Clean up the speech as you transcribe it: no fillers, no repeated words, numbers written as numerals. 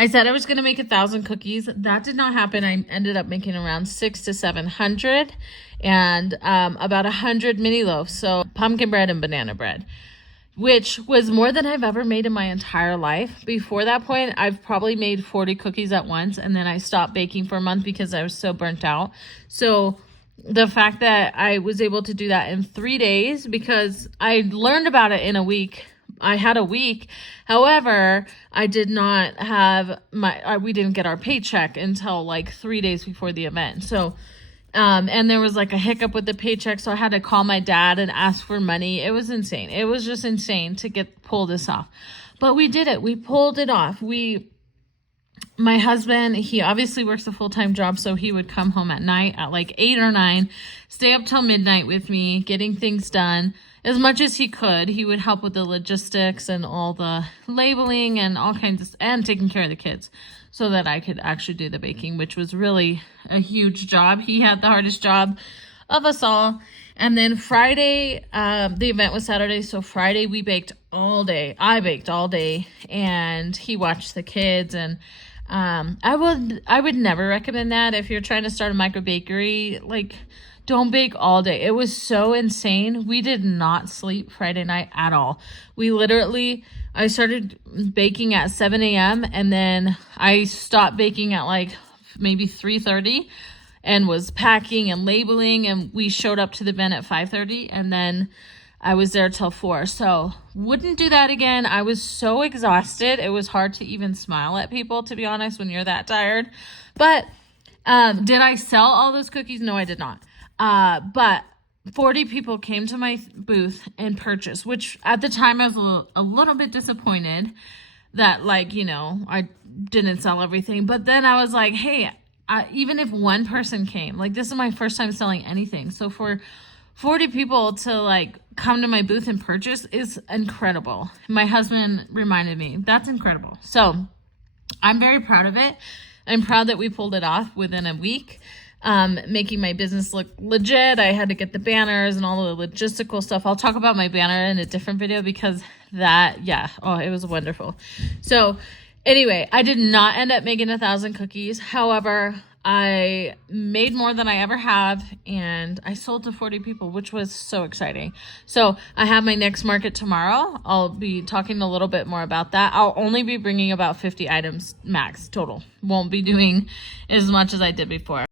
I said I was going to make 1,000 cookies. That did not happen. I ended up making around 600 to 700 and about 100 mini loaves. So pumpkin bread and banana bread, which was more than I've ever made in my entire life. Before that point, I've probably made 40 cookies at once, and then I stopped baking for a month because I was so burnt out. So the fact that I was able to do that in 3 days, because I learned about it in a week. I had a week. However, I did not have we didn't get our paycheck until like 3 days before the event. So and there was like a hiccup with the paycheck, so I had to call my dad and ask for money. It was insane. It was just insane to pull this off. But we did it. We pulled it off. My husband, he obviously works a full-time job, so he would come home at night at like 8 or 9, stay up till midnight with me, getting things done as much as he could. He would help with the logistics and all the labeling and all kinds of, and taking care of the kids, so that I could actually do the baking, which was really a huge job. He had the hardest job of us all. And then Friday, the event was Saturday, so Friday we baked all day. I baked all day, and he watched the kids. And I would never recommend that if you're trying to start a micro bakery. Like, don't bake all day. It was so insane. We did not sleep Friday night at all. I started baking at 7 a.m. and then I stopped baking at like maybe 3:30 and was packing and labeling, and we showed up to the event at 5:30, and then I was there till 4. So wouldn't do that again. I was so exhausted. It was hard to even smile at people, to be honest, when you're that tired. But did I sell all those cookies? No, I did not. But 40 people came to my booth and purchased, which at the time I was a little bit disappointed that, like, you know, I didn't sell everything. But then I was like, hey, even if one person came, like, this is my first time selling anything. So for 40 people to like come to my booth and purchase is incredible. My husband reminded me, that's incredible. So I'm very proud of it. I'm proud that we pulled it off within a week. Making my business look legit. I had to get the banners and all the logistical stuff. I'll talk about my banner in a different video, because it was wonderful. So anyway, I did not end up making 1,000 cookies. However, I made more than I ever have, and I sold to 40 people, which was so exciting. So I have my next market tomorrow. I'll be talking a little bit more about that. I'll only be bringing about 50 items max total. Won't be doing as much as I did before.